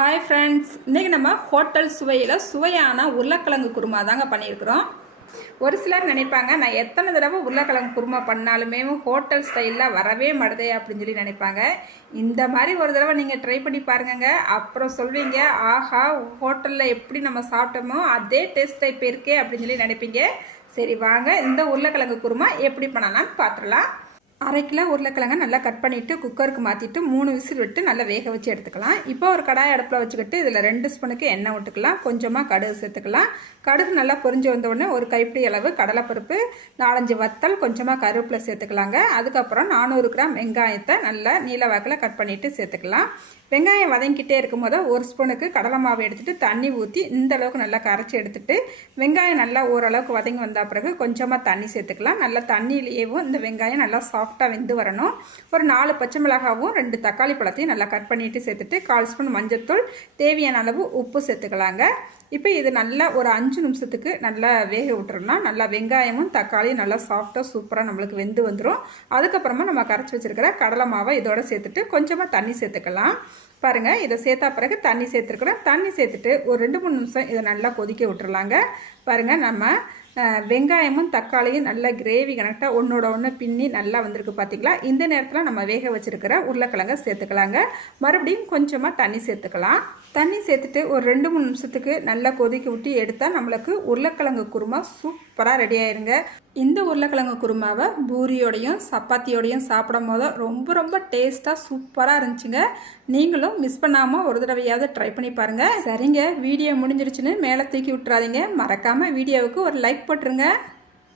Hi friends, இன்றைக்கி நம்ம hotel சுவையில் சுவையான உருளைக்கிழங்கு குருமா தாங்க பண்ணியிருக்கிறோம். ஒரு சிலர் நினைப்பாங்க, நான் எத்தனை தடவை உருளைக்கிழங்கு குருமா பண்ணாலுமே ஹோட்டல் ஸ்டைலில் வரவே மாட்டுதே அப்படின்னு சொல்லி நினைப்பாங்க. இந்த மாதிரி ஒரு தடவை நீங்கள் ட்ரை பண்ணி பாருங்க, அப்புறம் சொல்வீங்க, ஆஹா ஹோட்டலில் எப்படி நம்ம சாப்பிட்டோமோ அதே டேஸ்ட் இப்போ இருக்கே அப்படின்னு சொல்லி நினைப்பீங்க. சரி வாங்க, இந்த உருளைக்கிழங்கு குருமா எப்படி பண்ணலான்னு பார்த்துடலாம். 1/2 கிலோ உருளைக்கிழங்க நல்லா கட் பண்ணிவிட்டு குக்கருக்கு மாற்றிட்டு 3 விசில் விட்டு நல்லா வேக வச்சு எடுத்துக்கலாம். இப்போ ஒரு கடாய் அடுப்பில் வச்சுக்கிட்டு இதில் 2 ஸ்பூனுக்கு எண்ணெய் விட்டுக்கலாம். கொஞ்சமாக கடுகு சேர்த்துக்கலாம். கடுகு நல்லா பொரிஞ்சு வந்த உடனே ஒரு கைப்பிடி அளவு கடலைப்பருப்பு, 4-5 வத்தல், கொஞ்சமாக கருவேப்பிலை சேர்த்துக்கலாங்க. அதுக்கப்புறம் 400 கிராம் வெங்காயத்தை நல்லா நீல வாக்கில் கட் பண்ணிவிட்டு சேர்த்துக்கலாம். வெங்காயம் வதங்கிக்கிட்டே இருக்கும் போது 1 ஸ்பூனுக்கு கடலை மாவு எடுத்துகிட்டு தண்ணி ஊற்றி இந்த அளவுக்கு நல்லா கரைச்சி எடுத்துகிட்டு வெங்காயம் நல்லா ஓரளவுக்கு வதங்கி வந்த பிறகு கொஞ்சமாக தண்ணி சேர்த்துக்கலாம். நல்லா தண்ணியிலேயும் இந்த வெங்காயம் நல்லா சாஃப்டாக வெந்து வரணும். ஒரு 4 பச்சை மிளகாவும் 2 தக்காளி பழத்தையும் நல்லா கட் பண்ணிவிட்டு சேர்த்துட்டு 1/4 ஸ்பூன் மஞ்சள்தூள், தேவையான அளவு உப்பு சேர்த்துக்கலாங்க. இப்போ இது நல்லா ஒரு 5 நிமிஷத்துக்கு நல்லா வேக விட்டுறலாம். நல்லா வெங்காயமும் தக்காளியும் நல்லா சாஃப்டாக சூப்பராக நம்மளுக்கு வெந்து வந்துடும். அதுக்கப்புறமா நம்ம கரைச்சி வச்சுருக்கிற கடலை மாவை இதோட சேர்த்துட்டு கொஞ்சமாக தண்ணி சேர்த்துக்கலாம். பாருங்கள், இதை சேர்த்தா பிறகு தண்ணி சேர்த்துருக்குறோம். தண்ணி சேர்த்துட்டு ஒரு 2-3 நிமிஷம் இதை நல்லா கொதிக்க விட்டுறலாங்க. பாருங்கள், நம்ம வெங்காயமும் தக்காளியும் நல்லா கிரேவி கனெக்டாக ஒன்றோட ஒன்று பின்னி நல்லா வந்திருக்கு பார்த்தீங்களா. இந்த நேரத்தில் நம்ம வேக வச்சுருக்கிற உருளைக்கிழங்க சேர்த்துக்கலாங்க. மறுபடியும் கொஞ்சமாக தண்ணி சேர்த்துக்கலாம். தண்ணி சேர்த்துட்டு ஒரு 2-3 நிமிஷத்துக்கு நல்லா கொதிக்க விட்டு எடுத்தால் நம்மளுக்கு உருளைக்கிழங்கு குருமா சூப்பராக ரெடி ஆயிருங்க. இந்த உருளைக்கிழங்கு குருமாவை பூரியோடையும் சப்பாத்தியோடையும் சாப்பிடும் போது ரொம்ப ரொம்ப டேஸ்ட்டாக சூப்பராக இருந்துச்சுங்க. நீங்களும் மிஸ் பண்ணாமல் ஒரு தடவையாவது ட்ரை பண்ணி பாருங்கள். சரிங்க, வீடியோ முடிஞ்சிருச்சுன்னு மேலே தூக்கி விட்டுறாதீங்க. மறக்காமல் வீடியோவுக்கு ஒரு லைக் போட்டுருங்க.